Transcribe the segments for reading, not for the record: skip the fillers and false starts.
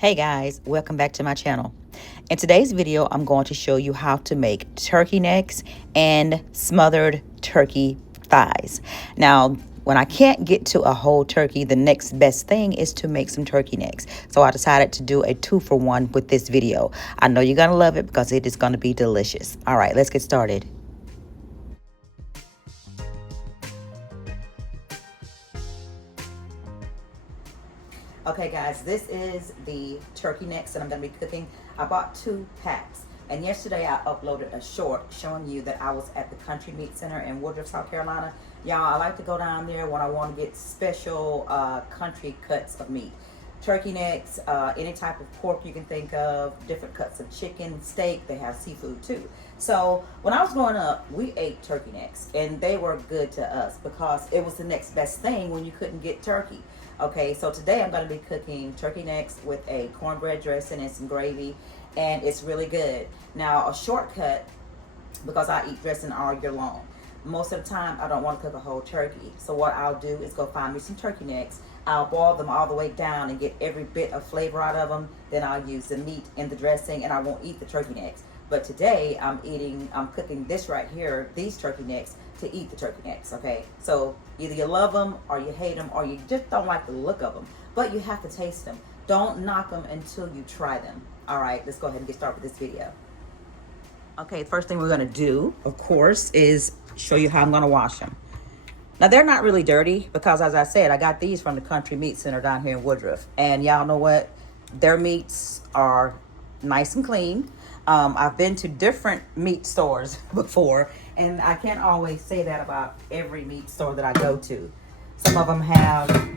Hey guys, welcome back to my channel. In today's video, I'm going to show you how to make turkey necks and smothered turkey thighs. Now, when I can't get to a whole turkey, the next best thing is to make some turkey necks. So I decided to do a 2-for-1 with this video. I know you're gonna love it because it is gonna be delicious. All right, let's get started. Okay guys, this is the turkey necks that I'm going to be cooking. I bought 2 packs, and yesterday I uploaded a short showing you that I was at the Country Meat Center in Woodruff, South Carolina. Y'all, I like to go down there when I want to get special country cuts of meat. Turkey necks, any type of pork you can think of, different cuts of chicken, steak, they have seafood too. So when I was growing up, we ate turkey necks, and they were good to us because it was the next best thing when you couldn't get turkey. Okay, so today I'm going to be cooking turkey necks with a cornbread dressing and some gravy, and it's really good. Now, a shortcut, because I eat dressing all year long. Most of the time, I don't want to cook a whole turkey. So what I'll do is go find me some turkey necks. I'll boil them all the way down and get every bit of flavor out of them. Then I'll use the meat in the dressing, and I won't eat the turkey necks. But today, I'm cooking this right here, these turkey necks, to eat the turkey necks, okay? So either you love them or you hate them or you just don't like the look of them, but you have to taste them. Don't knock them until you try them. All right, let's go ahead and get started with this video. Okay, first thing we're gonna do, of course, is show you how I'm gonna wash them. Now, they're not really dirty because, as I said, I got these from the Country Meat Center down here in Woodruff. And y'all know what? Their meats are nice and clean. I've been to different meat stores before, and I can't always say that about every meat store that I go to. Some of them have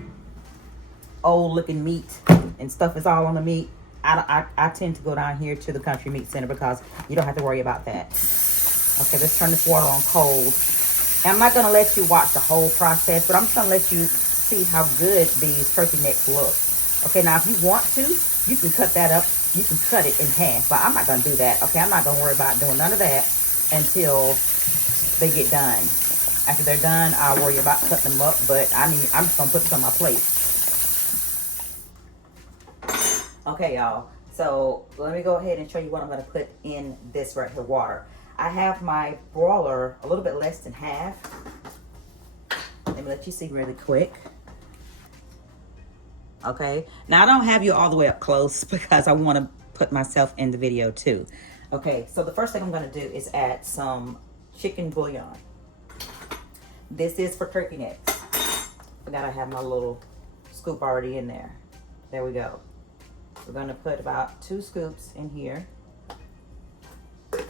old looking meat and stuff is all on the meat. I tend to go down here to the Country Meat Center because you don't have to worry about that. Okay, let's turn this water on cold. And I'm not going to let you watch the whole process, but I'm just going to let you see how good these turkey necks look. Okay, now if you want to, you can cut that up. You can cut it in half, but I'm not going to do that. Okay, I'm not going to worry about doing none of that until they get done. After they're done, I'll worry about cutting them up, but I'm just going to put this on my plate. Okay, y'all. So let me go ahead and show you what I'm going to put in this right here, water. I have my broiler a little bit less than half. Let me let you see really quick. Okay, now I don't have you all the way up close because I want to put myself in the video too. Okay, so the first thing I'm going to do is add some chicken bouillon. This is for turkey necks. I gotta have my little scoop already in there. There we go. We're going to put about 2 scoops in here. And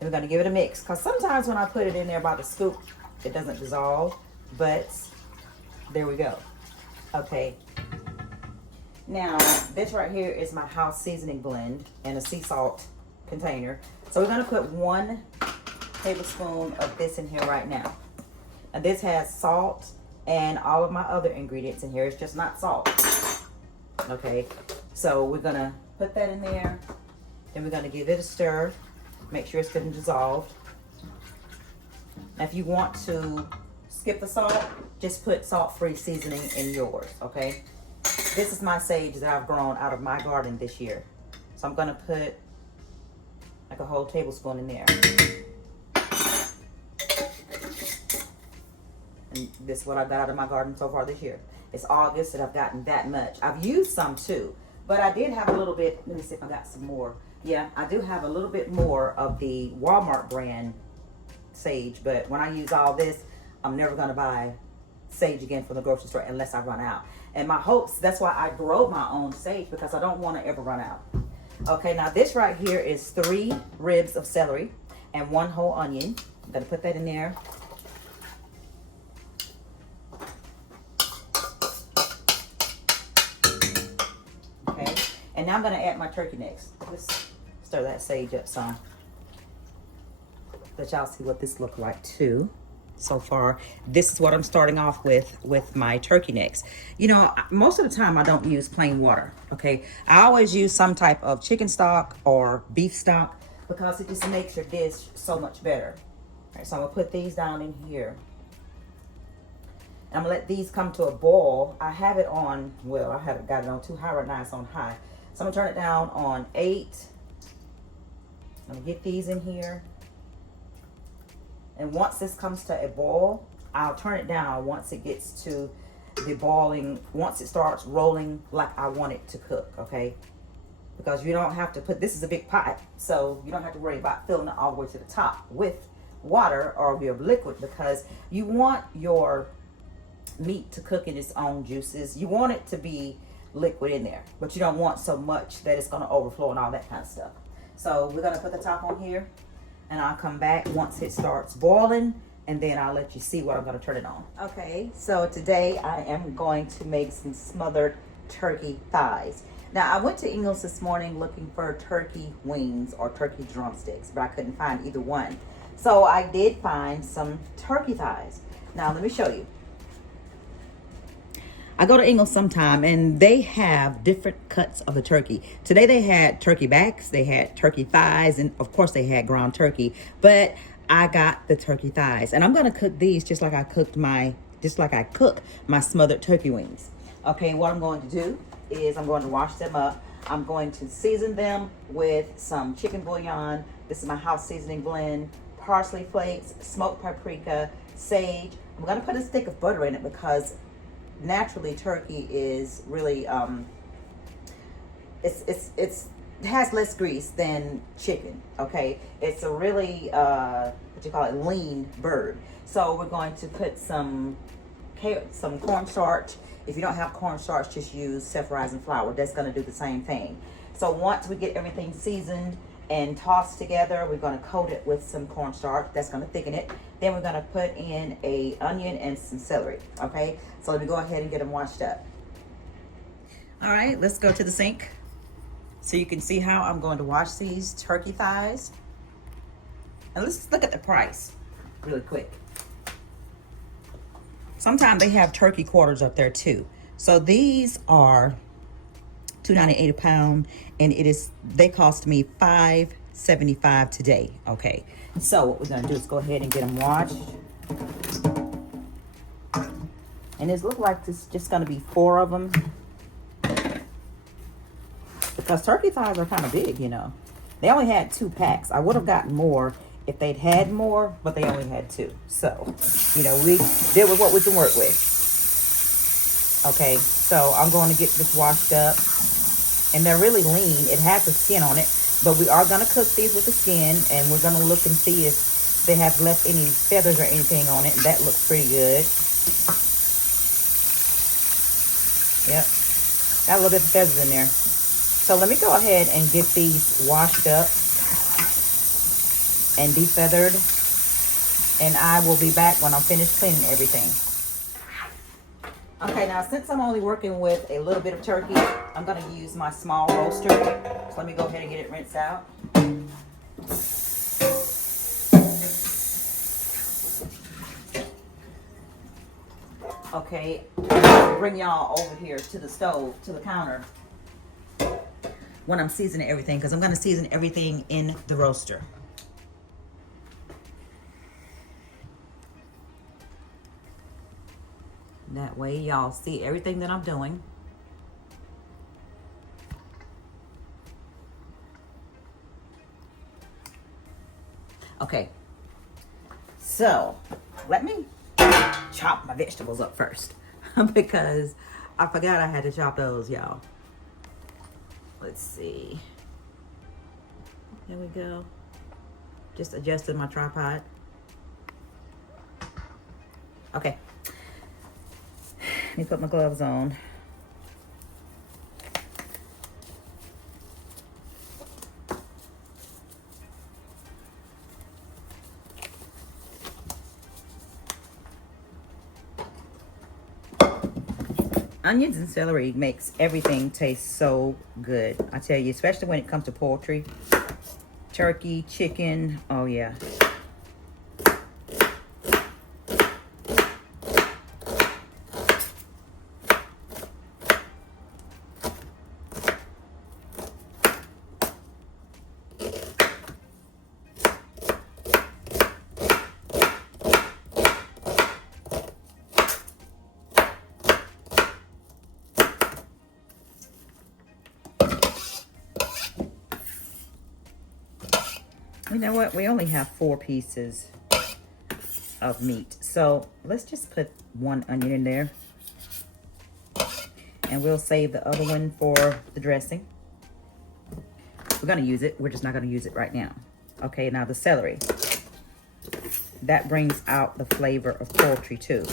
we're going to give it a mix because sometimes when I put it in there by the scoop, it doesn't dissolve, but there we go. Okay. Now, this right here is my house seasoning blend in a sea salt container. So we're going to put 1 tablespoon of this in here right now. And this has salt and all of my other ingredients in here. It's just not salt. Okay. So we're going to put that in there. Then we're going to give it a stir. Make sure it's good and dissolved. Now, if you want to skip the salt, just put salt-free seasoning in yours, okay? This is my sage that I've grown out of my garden this year. So I'm gonna put like a whole tablespoon in there. And this is what I got out of my garden so far this year. It's August and I've gotten that much. I've used some too, but I did have a little bit. Let me see if I got some more. Yeah, I do have a little bit more of the Walmart brand sage, but when I use all this, I'm never going to buy sage again from the grocery store unless I run out. And my hopes, that's why I grow my own sage, because I don't want to ever run out. Okay, now this right here is 3 ribs of celery and 1 whole onion. I'm going to put that in there. Okay, and now I'm going to add my turkey necks. Let's stir that sage up some. Let y'all see what this looks like too. So far, this is what I'm starting off with my turkey necks. You know, most of the time I don't use plain water, okay? I always use some type of chicken stock or beef stock because it just makes your dish so much better. All right, so I'm gonna put these down in here. I'm gonna let these come to a boil. I have it on, well, I haven't got it on too high right now, it's on high. So I'm gonna turn it down on 8. I'm gonna get these in here. And once this comes to a boil, I'll turn it down once it gets to the boiling, once it starts rolling like I want it to cook, okay? Because you don't have to put, this is a big pot, so you don't have to worry about filling it all the way to the top with water or your liquid, because you want your meat to cook in its own juices. You want it to be liquid in there, but you don't want so much that it's going to overflow and all that kind of stuff. So we're going to put the top on here, and I'll come back once it starts boiling, and then I'll let you see what I'm going to turn it on. Okay, so today I am going to make some smothered turkey thighs. Now, I went to Ingles this morning looking for turkey wings or turkey drumsticks, but I couldn't find either one. So I did find some turkey thighs. Now, let me show you. I go to Ingles sometime, and they have different cuts of the turkey. Today they had turkey backs, they had turkey thighs, and of course they had ground turkey. But I got the turkey thighs, and I'm gonna cook these just like I cook my smothered turkey wings. Okay, what I'm going to do is I'm going to wash them up. I'm going to season them with some chicken bouillon. This is my house seasoning blend, parsley flakes, smoked paprika, sage. I'm gonna put a stick of butter in it because naturally turkey is really it has less grease than chicken. Okay, it's a really lean bird. So we're going to put some cornstarch. If you don't have cornstarch, just use self-rising flour. That's going to do the same thing. So once we get everything seasoned and tossed together, we're going to coat it with some cornstarch. That's going to thicken it. Then we're going to put in an onion and some celery. Okay, so let me go ahead and get them washed up. All right, let's go to the sink so you can see how I'm going to wash these turkey thighs. And let's look at the price really quick. Sometimes they have turkey quarters up there too. So these are $2.98 a pound, and they cost me $5.75 today. Okay, so what we're gonna do is go ahead and get them washed. And it looks like it's just gonna be 4 of them, because turkey thighs are kind of big, you know. They only had 2 packs. I would have gotten more if they'd had more, but they only had 2. So, you know, we deal with what we can work with. Okay, so I'm going to get this washed up. And they're really lean. It has the skin on it. But we are going to cook these with the skin. And we're going to look and see if they have left any feathers or anything on it. And that looks pretty good. Yep. Got a little bit of feathers in there. So let me go ahead and get these washed up and defeathered, and I will be back when I'm finished cleaning everything. Okay, now since I'm only working with a little bit of turkey, I'm going to use my small roaster. So let me go ahead and get it rinsed out. Okay, bring y'all over here to the stove, to the counter, when I'm seasoning everything, because I'm going to season everything in the roaster. That way y'all see everything that I'm doing. Okay, so let me chop my vegetables up first because I forgot I had to chop those, y'all. Let's see. There we go. Just adjusted my tripod. Okay. Let me put my gloves on. Onions and celery makes everything taste so good. I tell you, especially when it comes to poultry, turkey, chicken. Oh yeah. You know what? We only have 4 pieces of meat. So let's just put 1 onion in there. And we'll save the other one for the dressing. We're going to use it. We're just not going to use it right now. Okay, now the celery. That brings out the flavor of poultry too.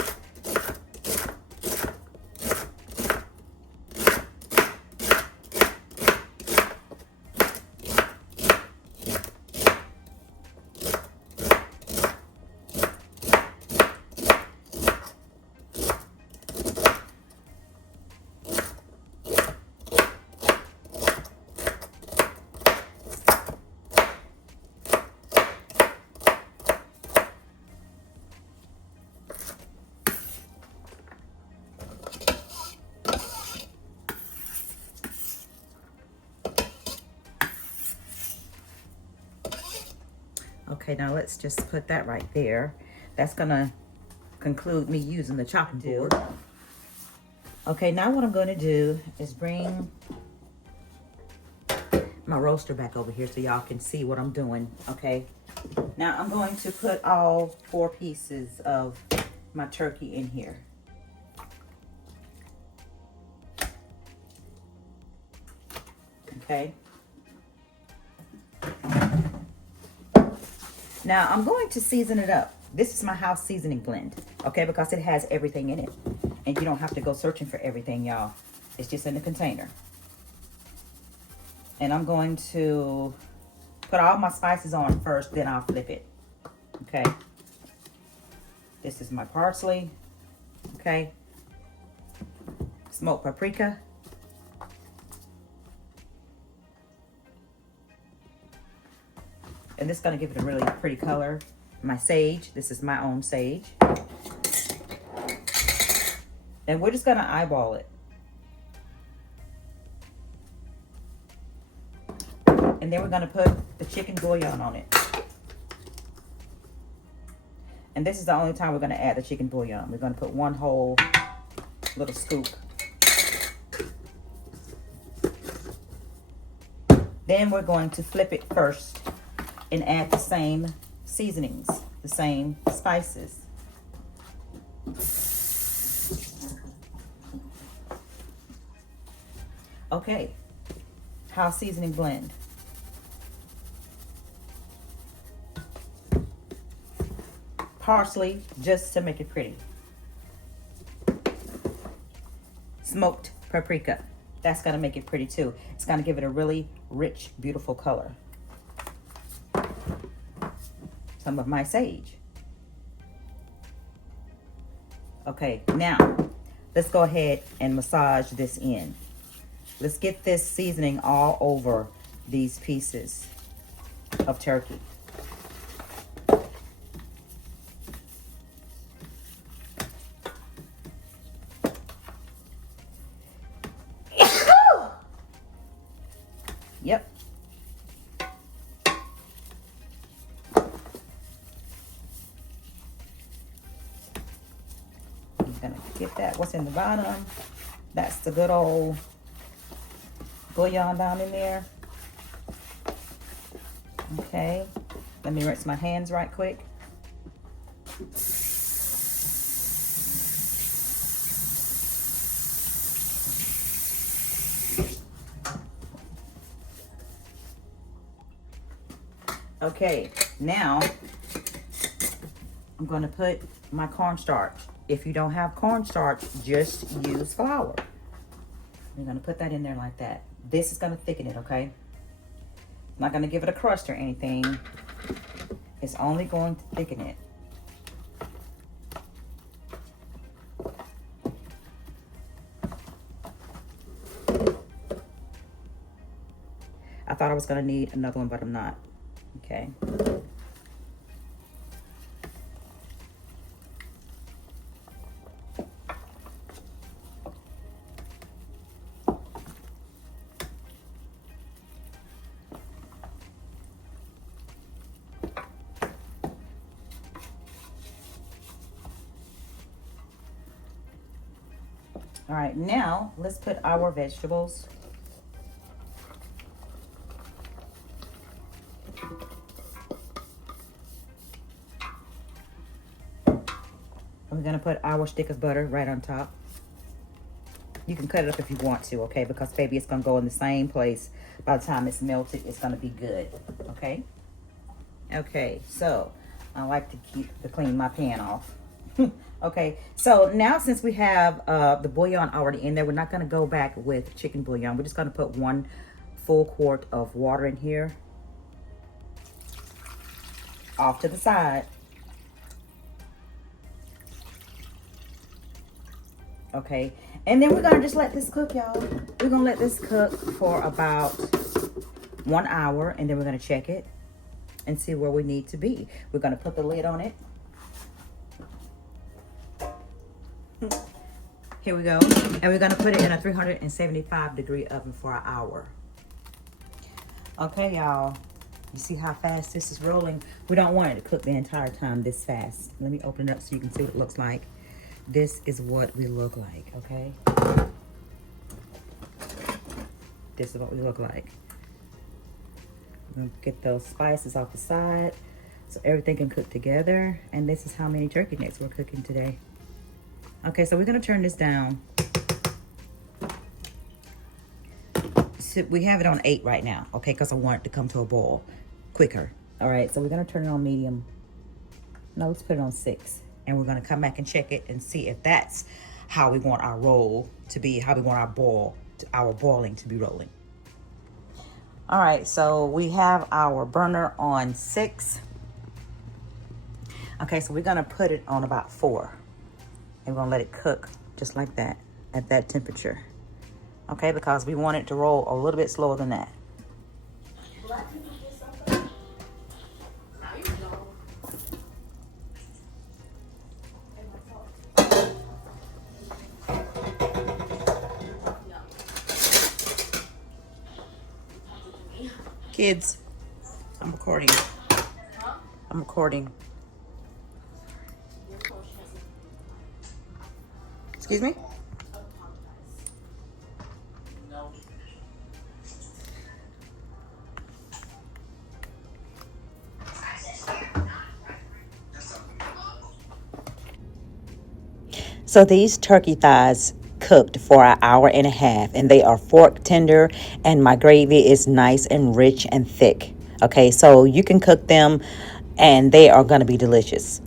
Okay, now let's just put that right there. That's gonna conclude me using the chopping board. Okay, now what I'm gonna do is bring my roaster back over here so y'all can see what I'm doing, okay? Now I'm going to put all 4 pieces of my turkey in here. Okay. Now, I'm going to season it up. This is my house seasoning blend, okay, because it has everything in it. And you don't have to go searching for everything, y'all. It's just in the container. And I'm going to put all my spices on first, then I'll flip it, okay? This is my parsley, okay? Smoked paprika. And this is going to give it a really pretty color. My sage. This is my own sage. And we're just going to eyeball it. And then we're going to put the chicken bouillon on it. And this is the only time we're going to add the chicken bouillon. We're going to put 1 whole little scoop. Then we're going to flip it first and add the same seasonings, the same spices. Okay, house seasoning blend. Parsley, just to make it pretty. Smoked paprika. That's gonna make it pretty too. It's gonna give it a really rich, beautiful color. Some of my sage. Okay, now let's go ahead and massage this in. Let's get this seasoning all over these pieces of turkey. Yep. Gonna get that what's in the bottom. That's the good old bouillon down in there. Okay, let me rinse my hands right quick. Okay, now I'm gonna put my cornstarch. If you don't have cornstarch, just use flour. We're gonna put that in there like that. This is gonna thicken it, okay? It's not gonna give it a crust or anything. It's only going to thicken it. I thought I was gonna need another one, but I'm not. Okay. All right, now let's put our vegetables. We're gonna put our stick of butter right on top. You can cut it up if you want to, okay? Because baby, it's gonna go in the same place. By the time it's melted, it's gonna be good, okay? Okay, so I like to clean my pan off. Okay, so now since we have the bouillon already in there, we're not gonna go back with chicken bouillon. We're just gonna put 1 full quart of water in here. Off to the side. Okay, and then we're gonna just let this cook, y'all. We're gonna let this cook for about 1 hour, and then we're gonna check it and see where we need to be. We're gonna put the lid on it. Here we go. And we're gonna put it in a 375-degree oven for an hour. Okay, y'all. You see how fast this is rolling? We don't want it to cook the entire time this fast. Let me open it up so you can see what it looks like. This is what we look like, okay? This is what we look like. I'm gonna get those spices off the side so everything can cook together. And this is how many turkey necks we're cooking today. Okay, so we're gonna turn this down. So we have it on 8 right now, okay? Because I want it to come to a boil quicker. All right, so we're gonna turn it on medium. No, let's put it on 6. And we're gonna come back and check it and see if that's how we want our roll to be, how we want our boiling to be rolling. All right, so we have our burner on 6. Okay, so we're gonna put it on about 4. And we're gonna let it cook just like that, at that temperature. Okay, because we want it to roll a little bit slower than that. Kids, I'm recording. Huh? I'm recording. Excuse me? No. So these turkey thighs cooked for an hour and a half, and they are fork tender, and my gravy is nice and rich and thick. Okay, so you can cook them and they are going to be delicious.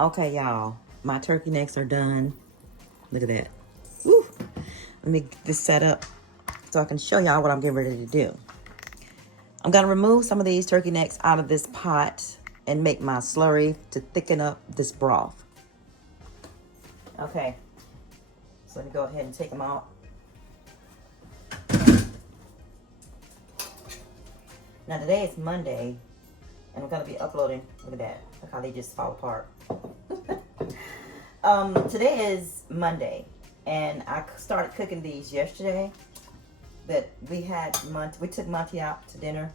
Okay, y'all, my turkey necks are done. Look at that. Woo. Let me get this set up so I can show y'all what I'm getting ready to do. I'm gonna remove some of these turkey necks out of this pot and make my slurry to thicken up this broth. Okay, so let me go ahead and take them out. Now today is Monday, and I'm gonna be uploading. Look at that. Look how they just fall apart. Today is Monday, and I started cooking these yesterday. But we took Monty out to dinner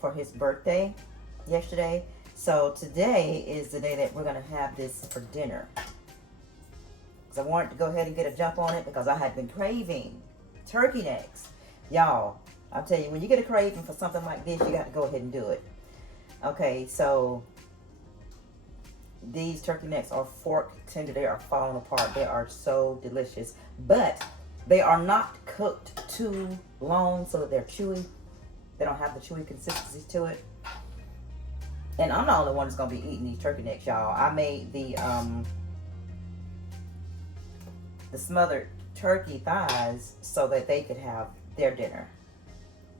for his birthday yesterday. So today is the day that we're gonna have this for dinner. Because I wanted to go ahead and get a jump on it because I had been craving turkey necks. Y'all, I'll tell you, when you get a craving for something like this, you got to go ahead and do it. Okay, so these turkey necks are fork tender. They are falling apart. They are so delicious. But they are not cooked too long so that they're chewy. They don't have the chewy consistency to it. And I'm the only one that's going to be eating these turkey necks, y'all. I made the smothered turkey thighs so that they could have their dinner.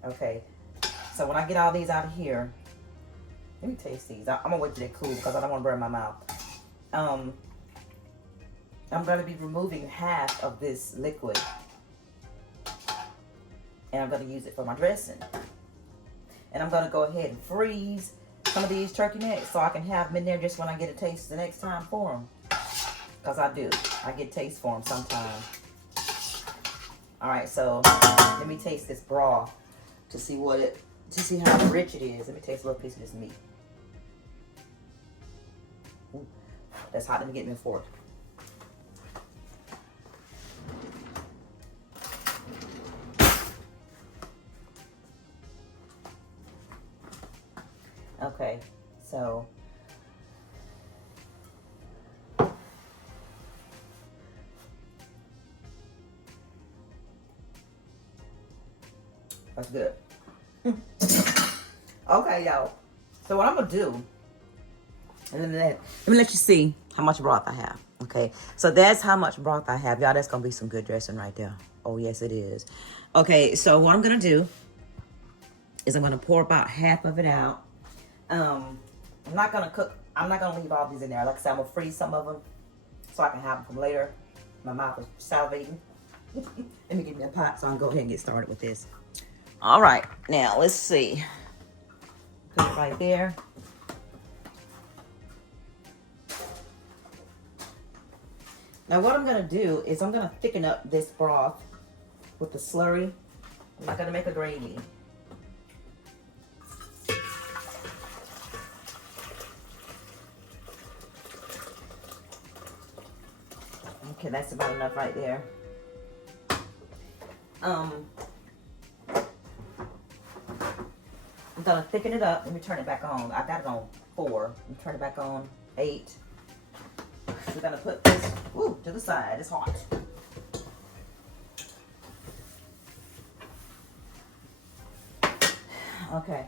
Okay, so when I get all these out of here, let me taste these. I'm gonna wait till they cool because I don't want to burn my mouth. I'm gonna be removing half of this liquid, and I'm going to use it for my dressing. And I'm going to go ahead and freeze some of these turkey necks so I can have them in there just when I get a taste the next time for them. Because I do. I get taste for them sometimes. Alright, so let me taste this broth to see how rich it is. Let me taste a little piece of this meat. Ooh, that's hot. Let me get me a fork. Okay, so that's good. Okay, y'all. So what I'm gonna do, and then let me let you see how much broth I have. Okay, so that's how much broth I have, y'all. That's gonna be some good dressing right there. Oh yes, it is. Okay, so what I'm gonna do is I'm gonna pour about half of it out. I'm not gonna cook. I'm not gonna leave all these in there. Like I said, I'm gonna freeze some of them so I can have them from later. My mouth is salivating. Let me get me a pot so I can go ahead and get started with this. All right, now let's see. Put it right there. Now what I'm gonna do is I'm gonna thicken up this broth with the slurry. I'm not gonna make a gravy. Okay, that's about enough right there. I'm gonna thicken it up. Let me turn it back on. I got it on 4. Let me turn it back on 8. We're gonna put this to the side. It's hot. Okay.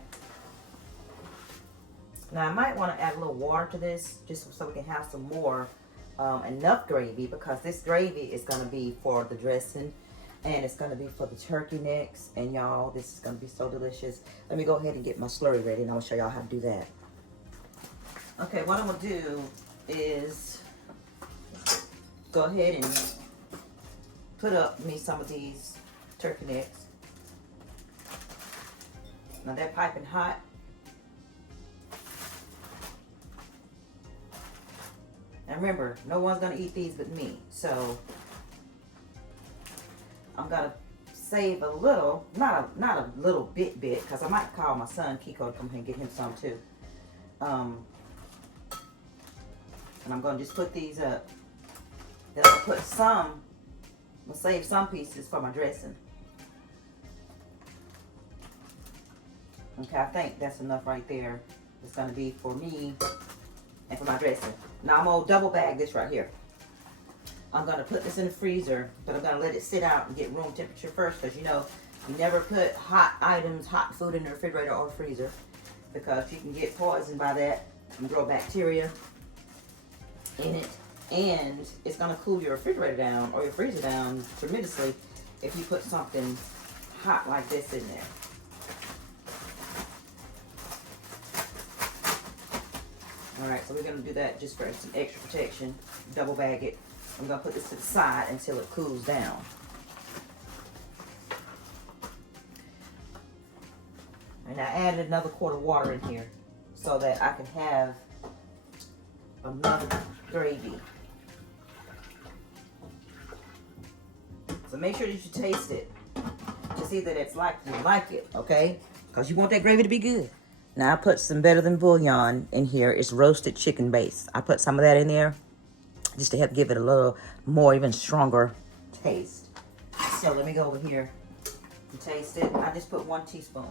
Now I might want to add a little water to this just so we can have some more enough gravy, because this gravy is going to be for the dressing and it's going to be for the turkey necks. And y'all, this is going to be so delicious. Let me go ahead and get my slurry ready and I'll show y'all how to do that. Okay, what I'm going to do is go ahead and put up me some of these turkey necks. Now they're piping hot. And remember, no one's gonna eat these but me. So I'm gonna save a little, not a little bit, because I might call my son Kiko to come here and get him some too. And I'm gonna just put these up. Then I'll put some, I'll save some pieces for my dressing. Okay, I think that's enough right there. It's gonna be for me and for my dressing. Now I'm gonna double bag this right here. I'm gonna put this in the freezer, but I'm gonna let it sit out and get room temperature first, because you know, you never put hot items, hot food in the refrigerator or freezer, because you can get poisoned by that and grow bacteria in it. And it's gonna cool your refrigerator down or your freezer down tremendously if you put something hot like this in there. Alright, so we're going to do that just for some extra protection. Double bag it. I'm going to put this to the side until it cools down. And I added another quart of water in here so that I can have another gravy. So make sure that you taste it to see that it's like you like it, okay? Because you want that gravy to be good. Now I put some Better Than Bouillon in here. It's roasted chicken base. I put some of that in there just to help give it a little more, even stronger taste. So let me go over here and taste it. I just put 1 tablespoon.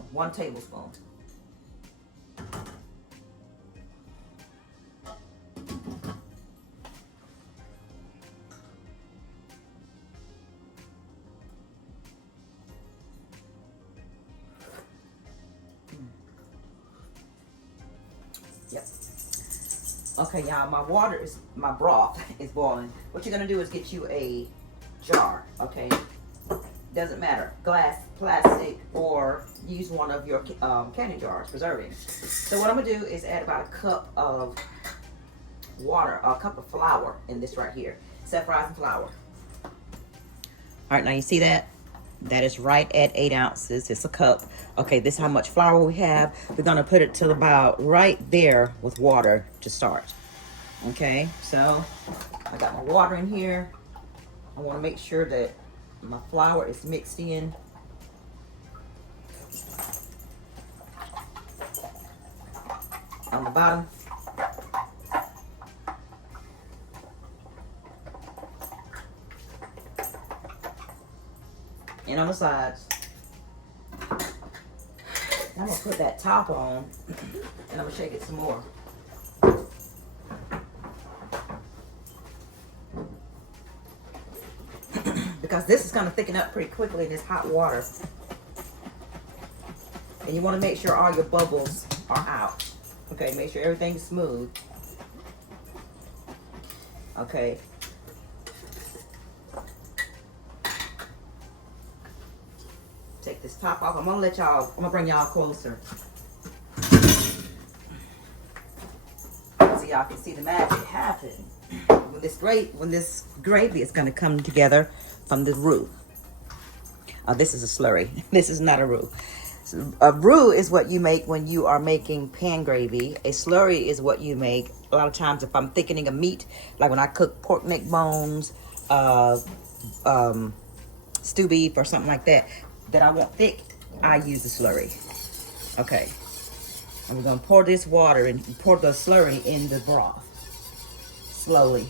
Yep. Okay, y'all, my broth is boiling. What you're gonna do is get you a jar, okay? Doesn't matter, glass, plastic, or use one of your candy jars, preserving. So what I'm gonna do is add about a cup of water, a cup of flour in this right here. Self-rising flour. All right, now you see that? That is right at 8 ounces. It's a cup. Okay, this is how much flour we have. We're gonna put it to about right there with water to start. Okay, so I got my water in here. I wanna make sure that my flour is mixed in. On the bottom. And on the sides. I'm gonna put that top on and I'm gonna shake it some more. Because this is gonna thicken up pretty quickly in this hot water. And you wanna make sure all your bubbles are out. Okay, make sure everything's smooth. Okay. Take this top off. I'm gonna bring y'all closer. So y'all can see the magic happen. When this gravy is gonna come together from the roux. This is a slurry. This is not a roux. A roux is what you make when you are making pan gravy. A slurry is what you make a lot of times if I'm thickening a meat, like when I cook pork neck bones, stew beef or something like that I want thick, I use the slurry. Okay. And we're gonna pour this water and pour the slurry in the broth. Slowly.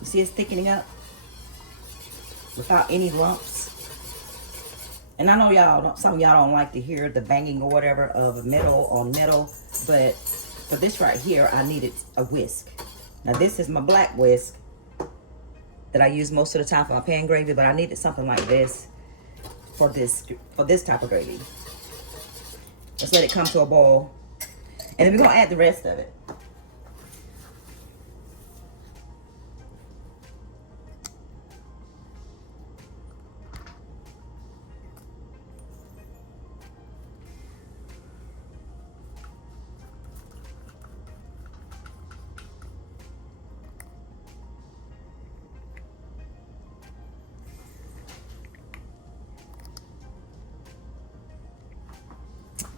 You see it's thickening up without any lumps. And I know some of y'all don't like to hear the banging or whatever of metal on metal, but for this right here, I needed a whisk. Now this is my black whisk that I use most of the time for my pan gravy, but I needed something like this for this type of gravy. Let's let it come to a boil. And then we're gonna add the rest of it.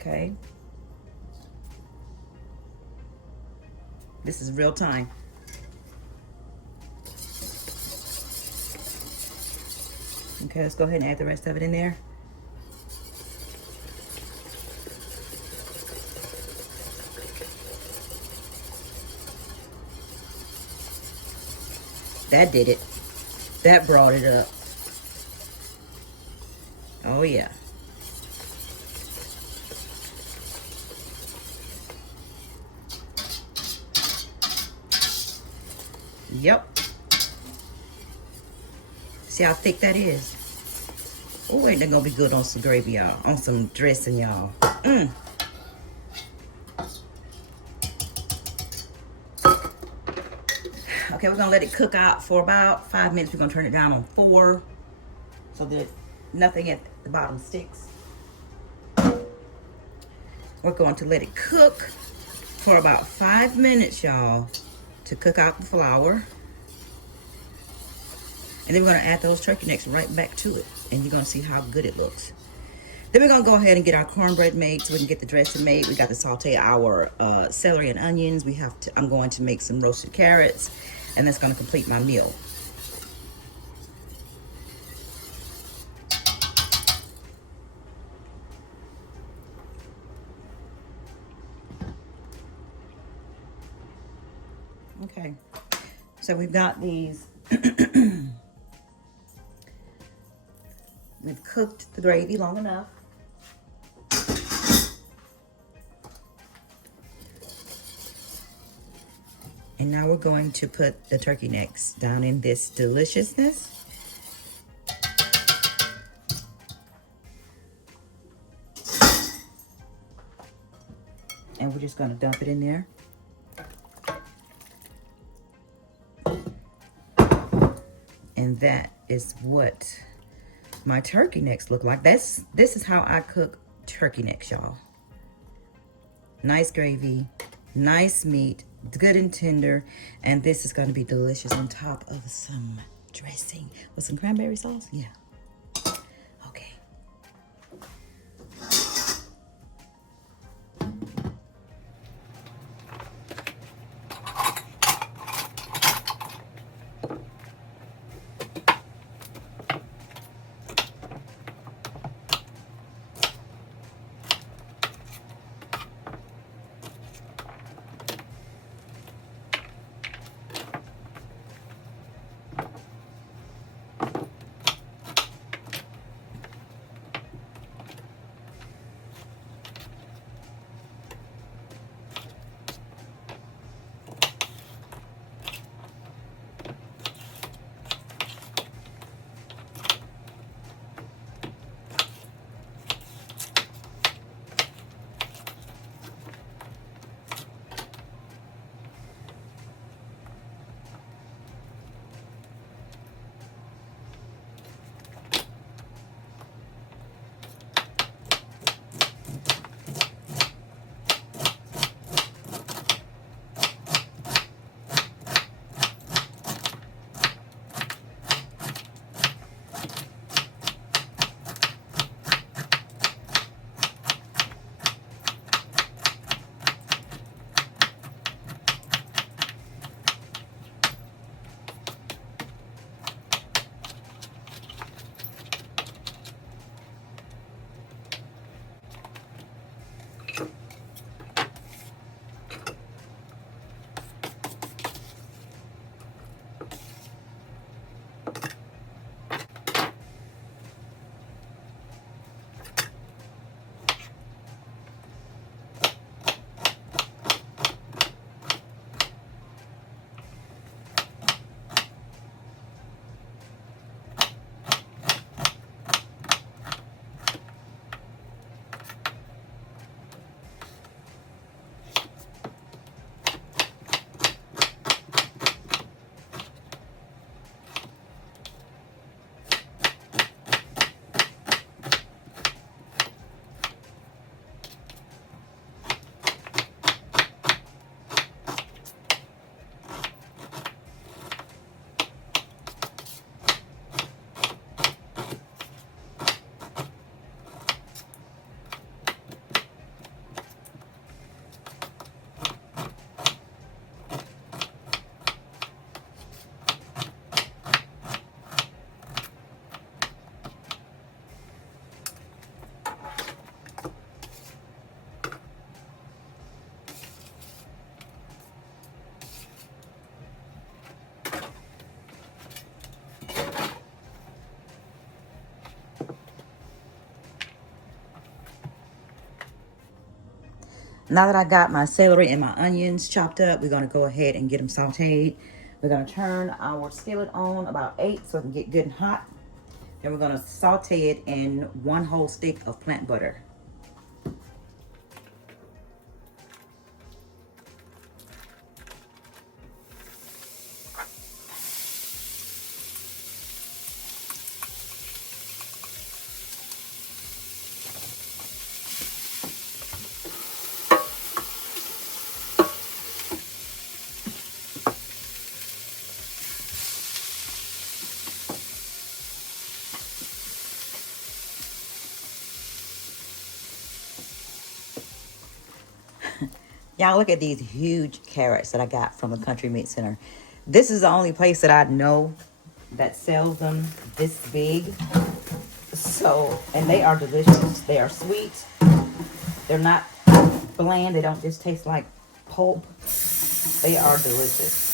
Okay. This is real time. Okay, let's go ahead and add the rest of it in there. That did it. That brought it up. Oh yeah. Yep. See how thick that is? Oh, ain't that gonna be good on some gravy, y'all. On some dressing, y'all. Okay, we're gonna let it cook out for about 5 minutes. We're gonna turn it down on 4 so that nothing at the bottom sticks. We're going to let it cook for about 5 minutes, y'all, to cook out the flour. And then we're gonna add those turkey necks right back to it. And you're gonna see how good it looks. Then we're gonna go ahead and get our cornbread made so we can get the dressing made. We got to saute our celery and onions. I'm going to make some roasted carrots, and that's gonna complete my meal. Okay, so we've got these. We've cooked the gravy long enough. And now we're going to put the turkey necks down in this deliciousness. And we're just going to dump it in there. And that is what my turkey necks look like. This is how I cook turkey necks, y'all. Nice gravy, nice meat, good and tender, and this is going to be delicious on top of some dressing with some cranberry sauce. Yeah. Okay. Now that I got my celery and my onions chopped up, we're going to go ahead and get them sauteed. We're going to turn our skillet on about 8 so it can get good and hot. Then we're going to saute it in 1 whole stick of plant butter. Y'all look at these huge carrots that I got from the Country Meat Center. This is the only place that I know that sells them this big. So, and they are delicious. They are sweet. They're not bland. They don't just taste like pulp. They are delicious.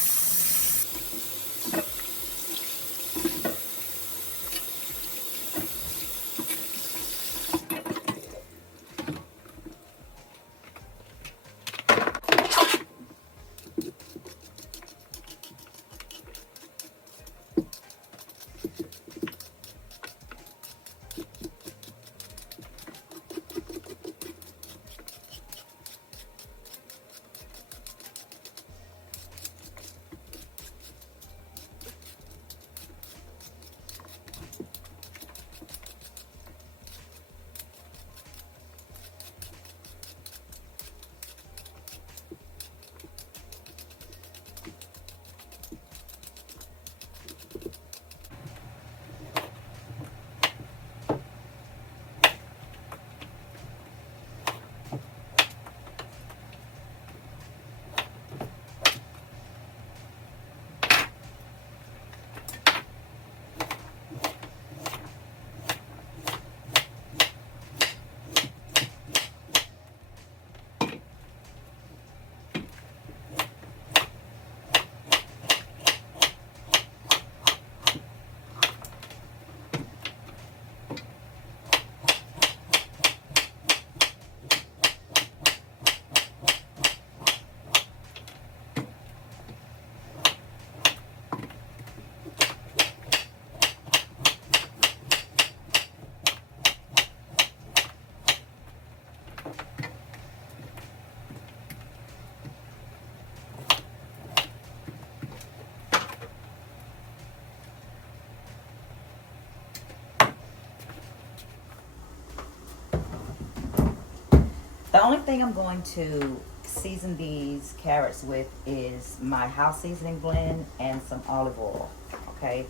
only thing I'm going to season these carrots with is my house seasoning blend and some olive oil. Okay,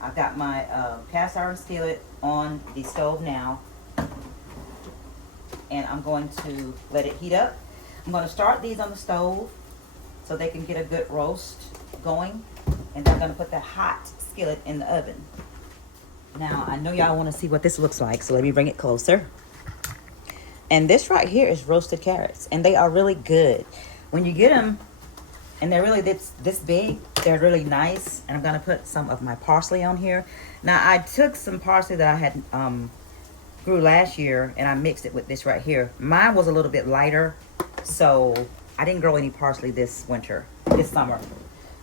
I've got my cast iron skillet on the stove now, and I'm going to let it heat up. I'm going to start these on the stove so they can get a good roast going, and then I'm going to put the hot skillet in the oven. Now, I know y'all want to see what this looks like, so let me bring it closer. And this right here is roasted carrots, and they are really good. When you get them, and they're really this big, they're really nice. And I'm going to put some of my parsley on here. Now, I took some parsley that I had grew last year, and I mixed it with this right here. Mine was a little bit lighter, so I didn't grow any parsley this summer.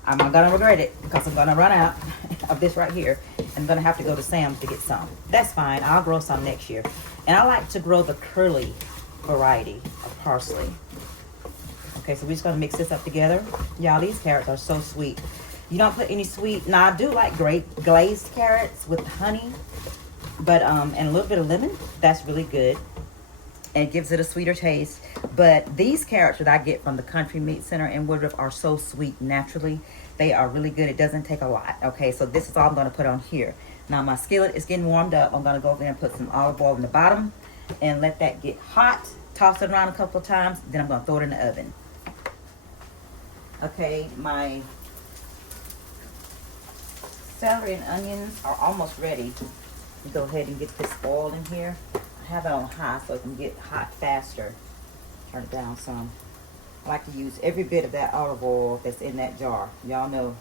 I'm not gonna regret it because I'm gonna run out of this right here. I'm gonna have to go to Sam's to get some. That's fine, I'll grow some next year. And I like to grow the curly variety of parsley. Okay, so we're just gonna mix this up together. Y'all, these carrots are so sweet. You don't put any sweet, now I do like glazed carrots with honey, but and a little bit of lemon. That's really good. And it gives it a sweeter taste. But these carrots that I get from the Country Meat Center in Woodruff are so sweet naturally. They are really good. It doesn't take a lot. Okay, so this is all I'm going to put on here. Now my skillet is getting warmed up. I'm going to go over there and put some olive oil in the bottom and let that get hot. Toss it around a couple of times. Then I'm going to throw it in the oven. Okay, my celery and onions are almost ready. Go ahead and get this oil in here. I have it on high so it can get hot faster. Turn it down some. I like to use every bit of that olive oil that's in that jar. Y'all know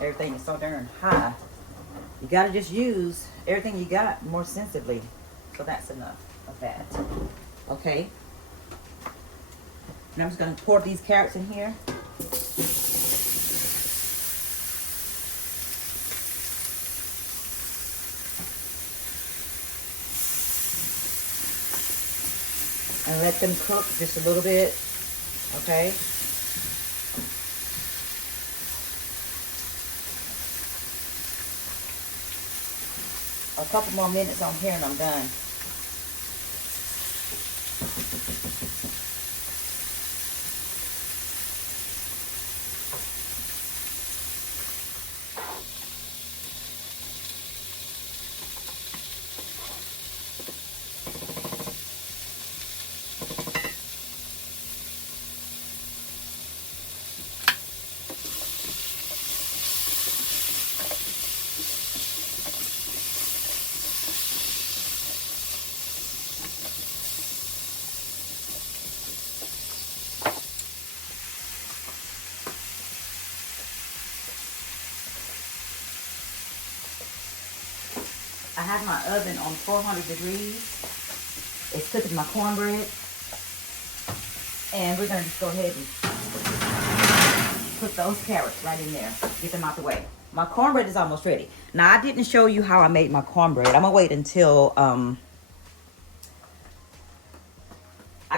everything is so darn high. You gotta just use everything you got more sensibly. So that's enough of that. Okay. And I'm just gonna pour these carrots in here. And let them cook just a little bit, okay? A couple more minutes on here and I'm done. I have my oven on 400 degrees. It's cooking my cornbread. And we're going to just go ahead and put those carrots right in there. Get them out the way. My cornbread is almost ready. Now, I didn't show you how I made my cornbread. I'm going to wait until, I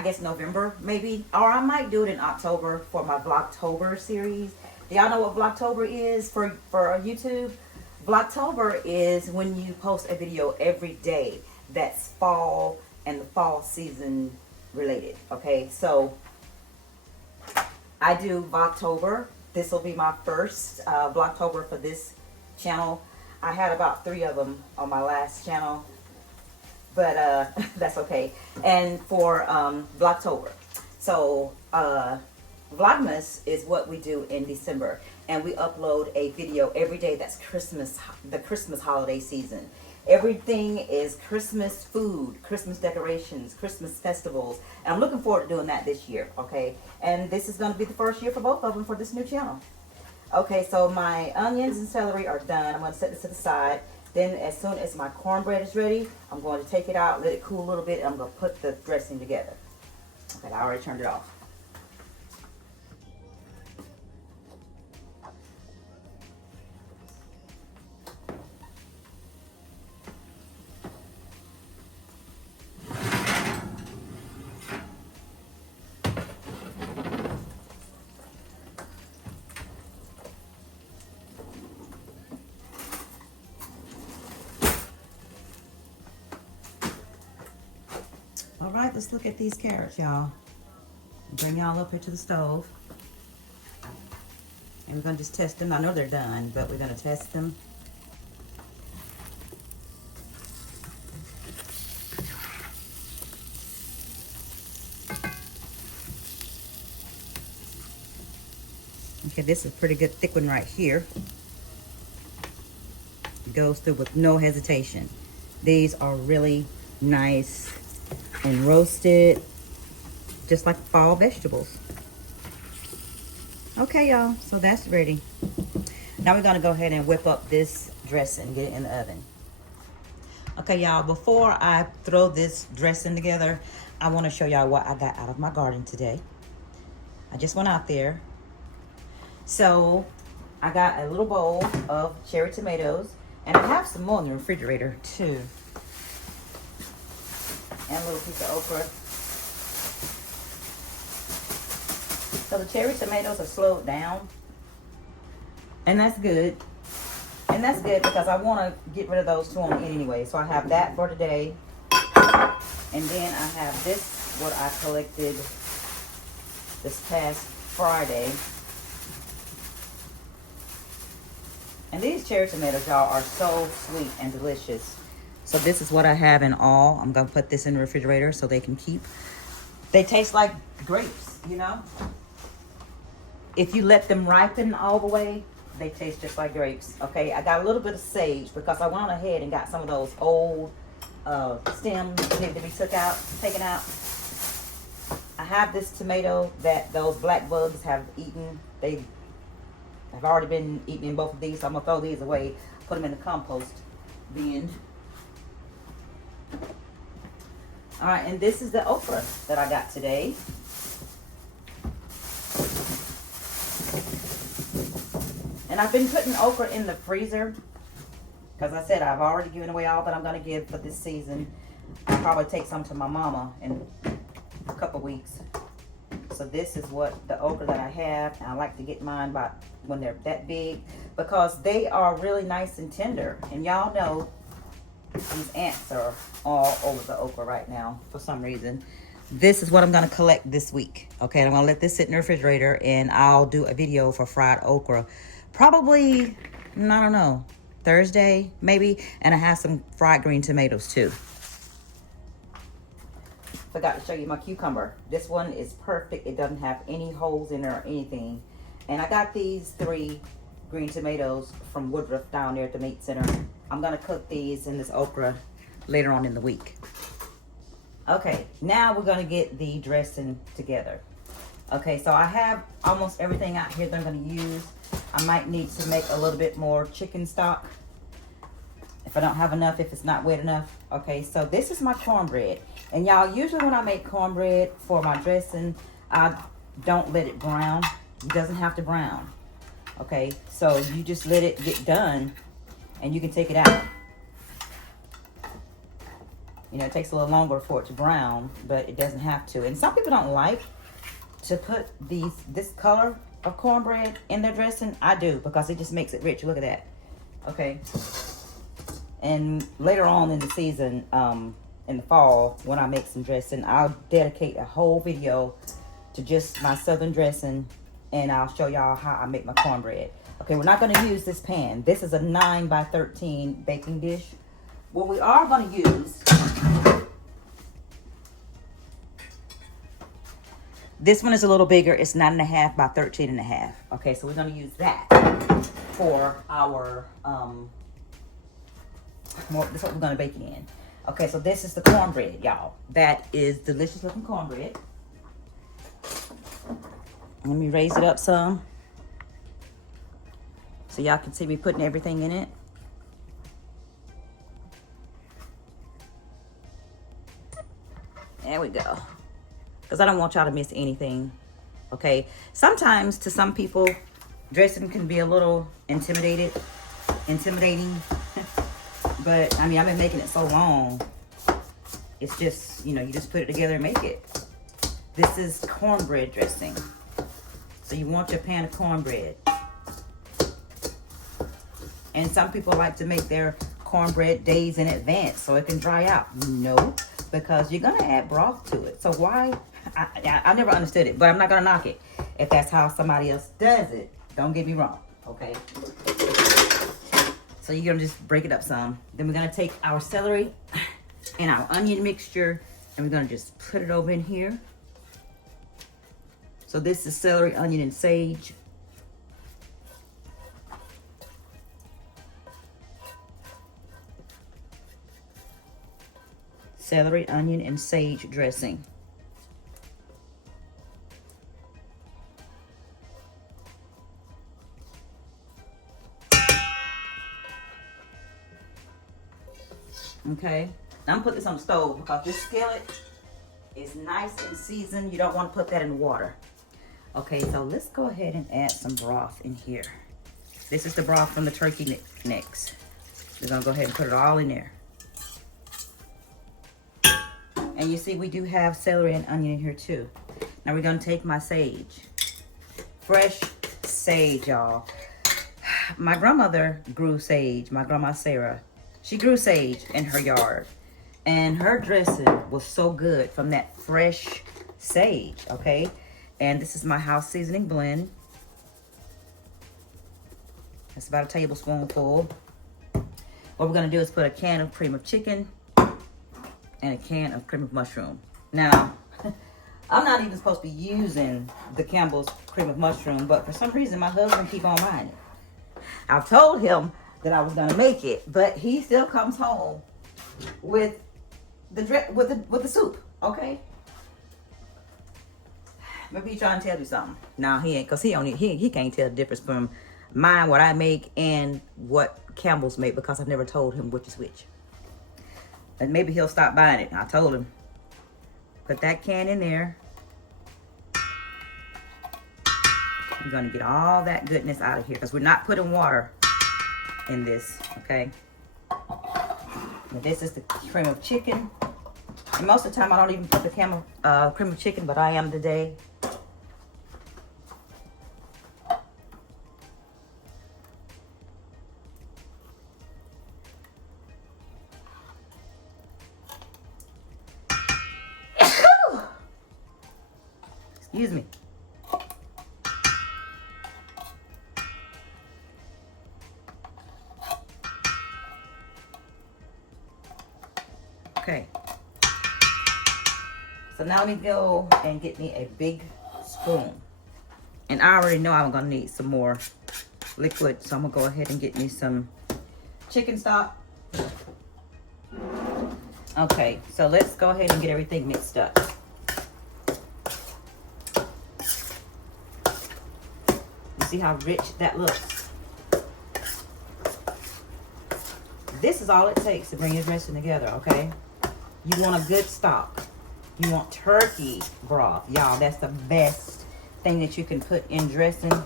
guess November, maybe. Or I might do it in October for my Vlogtober series. Do y'all know what Vlogtober is for YouTube? Vlogtober is when you post a video every day that's fall and the fall season related. Okay, so I do Vlogtober. This will be my first Vlogtober for this channel. I had about 3 of them on my last channel, but that's okay. And for Vlogtober, so Vlogmas is what we do in December, and we upload a video every day that's Christmas, the Christmas holiday season. Everything is Christmas food, Christmas decorations, Christmas festivals, and I'm looking forward to doing that this year, okay? And this is going to be the first year for both of them for this new channel. Okay, so my onions and celery are done. I'm going to set this to the side. Then as soon as my cornbread is ready, I'm going to take it out, let it cool a little bit, and I'm going to put the dressing together. Okay, I already turned it off. All right, let's look at these carrots, y'all. Bring y'all up here to the stove. And we're gonna just test them. I know they're done, but we're gonna test them. Okay, this is a pretty good thick one right here. It goes through with no hesitation. These are really nice and roasted, just like fall vegetables. Okay, y'all, so that's ready. Now we're gonna go ahead and whip up this dressing, get it in the oven. Okay, y'all, before I throw this dressing together, I wanna show y'all what I got out of my garden today. I just went out there. So I got a little bowl of cherry tomatoes, and I have some more in the refrigerator too. And a little piece of okra. So the cherry tomatoes are slowed down, and that's good. And that's good because I want to get rid of those two on the end anyway. So I have that for today. And then I have this, what I collected this past Friday. And these cherry tomatoes, y'all, are so sweet and delicious. So this is what I have in all. I'm going to put this in the refrigerator so they can keep. They taste like grapes, you know. If you let them ripen all the way, they taste just like grapes. Okay, I got a little bit of sage because I went ahead and got some of those old stems that need to be taken out. I have this tomato that those black bugs have eaten. I've already been eating both of these, so I'm gonna throw these away, put them in the compost bin. All right, and this is the okra that I got today. And I've been putting okra in the freezer because I said I've already given away all that I'm gonna give for this season. I'll probably take some to my mama in a couple weeks. So this is what the okra that I have. And I like to get mine by when they're that big because they are really nice and tender. And y'all know these ants are all over the okra right now for some reason. This is what I'm going to collect this week. Okay, I'm going to let this sit in the refrigerator and I'll do a video for fried okra. Probably, I don't know, Thursday maybe. And I have some fried green tomatoes too. Forgot to show you my cucumber. This one is perfect. It doesn't have any holes in it or anything. And I got these 3 green tomatoes from Woodruff down there at the meat center. I'm gonna cook these in this okra later on in the week. Okay, now we're gonna get the dressing together. Okay, so I have almost everything out here that I'm gonna use. I might need to make a little bit more chicken stock if I don't have enough, if it's not wet enough. Okay, so this is my cornbread. And y'all, usually when I make cornbread for my dressing, I don't let it brown. It doesn't have to brown. Okay, so you just let it get done and you can take it out. You know, it takes a little longer for it to brown, but it doesn't have to. And some people don't like to put this color of cornbread in their dressing. I do because it just makes it rich. Look at that. Okay. And later on in the season, in the fall, when I make some dressing, I'll dedicate a whole video to just my southern dressing, and I'll show y'all how I make my cornbread. Okay, we're not going to use this pan. This is a 9 by 13 baking dish. What we are going to use, this one is a little bigger. It's 9.5 by 13.5. Okay, so we're going to use that for our this is what we're going to bake it in. Okay, so this is the cornbread, y'all. That is delicious looking cornbread. Let me raise it up some so y'all can see me putting everything in it. There we go. Because I don't want y'all to miss anything. Okay, sometimes to some people, dressing can be a little intimidating. But, I mean, I've been making it so long. It's just, you know, you just put it together and make it. This is cornbread dressing. So you want your pan of cornbread. And some people like to make their cornbread days in advance so it can dry out. No. because you're gonna add broth to it. So why? I never understood it, but I'm not gonna knock it. If that's how somebody else does it, don't get me wrong, okay? So you're gonna just break it up some. Then we're gonna take our celery and our onion mixture, and we're gonna just put it over in here. So this is celery, onion, and sage. Celery, onion, and sage dressing. Okay, now I'm gonna put this on the stove because this skillet is nice and seasoned. You don't want to put that in water. Okay, so let's go ahead and add some broth in here. This is the broth from the turkey necks. We're gonna go ahead and put it all in there. And you see we do have celery and onion in here too. Now we're gonna take my sage. Fresh sage, y'all. My grandmother grew sage, my grandma Sarah. She grew sage in her yard. And her dressing was so good from that fresh sage, okay? And this is my house seasoning blend. That's about a tablespoonful. What we're gonna do is put a can of cream of chicken and a can of cream of mushroom. Now, I'm not even supposed to be using the Campbell's cream of mushroom, but for some reason my husband keep on buying it. I told him that I was gonna make it, but he still comes home with the soup, okay? Maybe he's trying to tell you something. No, he ain't, cause he can't tell the difference from mine, what I make, and what Campbell's make, because I've never told him which is which. And maybe he'll stop buying it. I told him, put that can in there. You're gonna get all that goodness out of here, because we're not putting water in this, okay? And this is the cream of chicken. And most of the time I don't even put the cream of chicken, but I am today. Excuse me. Okay. So now let me go and get me a big spoon. And I already know I'm gonna need some more liquid, so I'm gonna go ahead and get me some chicken stock. Okay, so let's go ahead and get everything mixed up. You see how rich that looks? This is all it takes to bring your dressing together, okay? You want a good stock. You want turkey broth. Y'all, that's the best thing that you can put in dressing. A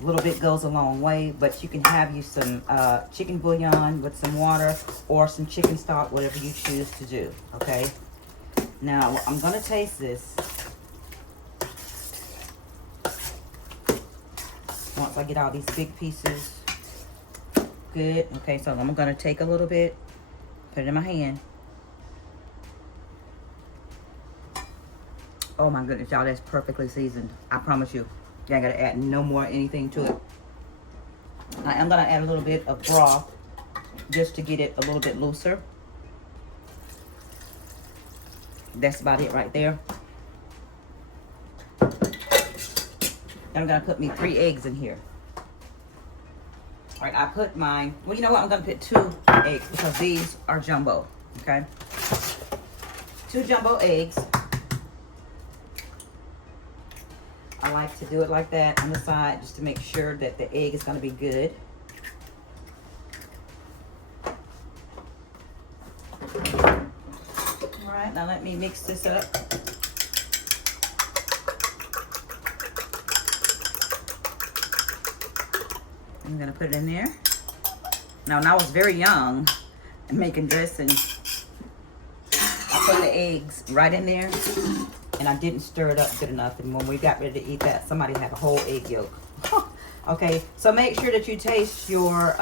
little bit goes a long way, but you can have you some chicken bouillon with some water or some chicken stock, whatever you choose to do, okay? Now, I'm going to taste this. Once I get all these big pieces. Good. Okay, so I'm going to take a little bit, put it in my hand. Oh my goodness, y'all, that's perfectly seasoned. I promise you. You ain't got to add no more anything to it. I am going to add a little bit of broth just to get it a little bit looser. That's about it right there. Then I'm going to put me 3 eggs in here. All right, I put mine. Well, you know what? I'm going to put 2 eggs because these are jumbo, okay? 2 jumbo eggs. I like to do it like that on the side just to make sure that the egg is going to be good. All right, now let me mix this up. I'm going to put it in there. Now, when I was very young and making dressing, I put the eggs right in there. And I didn't stir it up good enough. And when we got ready to eat that, somebody had a whole egg yolk. Okay, so make sure that you taste your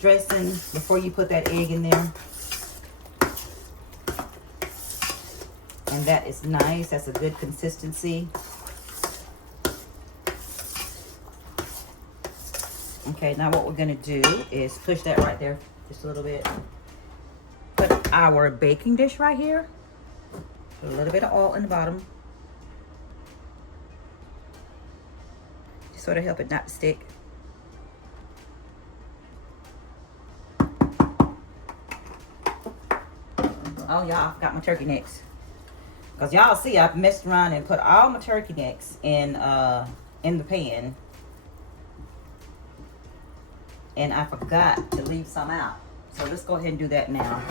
dressing before you put that egg in there. And that is nice. That's a good consistency. Okay, now what we're gonna do is push that right there just a little bit. Put our baking dish right here. Put a little bit of oil in the bottom. Just sort of help it not to stick. Oh, y'all, I forgot my turkey necks. Because y'all see, I've messed around and put all my turkey necks in the pan. And I forgot to leave some out. So let's go ahead and do that now.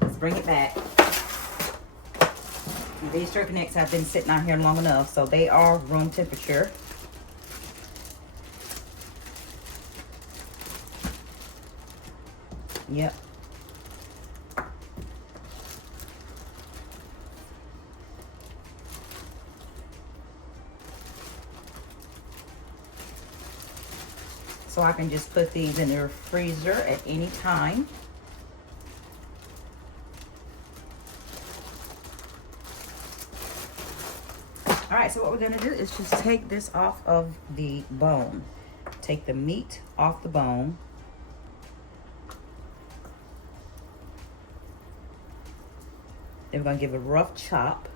Let's bring it back. And these turkey necks have been sitting out here long enough, so they are room temperature. Yep. So I can just put these in the freezer at any time. All right, so what we're gonna do is just take this off of the bone. Take the meat off the bone. Then we're gonna give it a rough chop.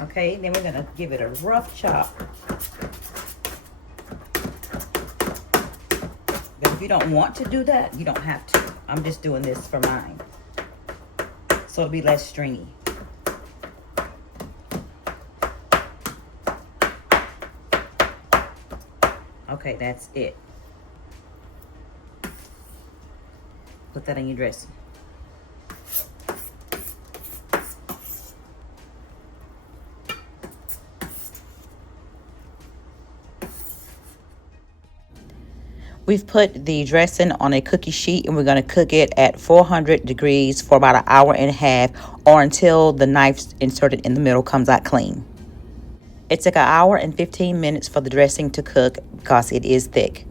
Okay, then we're gonna give it a rough chop. But if you don't want to do that, you don't have to. I'm just doing this for mine, so it'll be less stringy. Okay, that's it. Put that in your dressing. We've put the dressing on a cookie sheet and we're going to cook it at 400 degrees for about an hour and a half, or until the knife inserted in the middle comes out clean. It took an hour and 15 minutes for the dressing to cook because it is thick.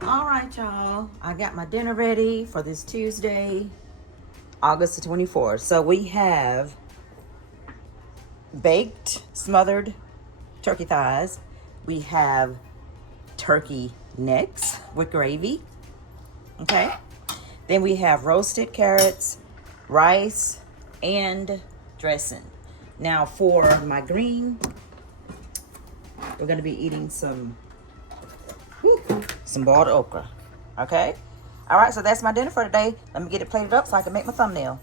All right, y'all. I got my dinner ready for this Tuesday, August the 24th. So we have baked, smothered turkey thighs. We have turkey necks with gravy. Okay. Then we have roasted carrots, rice, and dressing. Now for my green, we're going to be eating some boiled okra. Okay. All right, so that's my dinner for today. Let me get it plated up so I can make my thumbnail.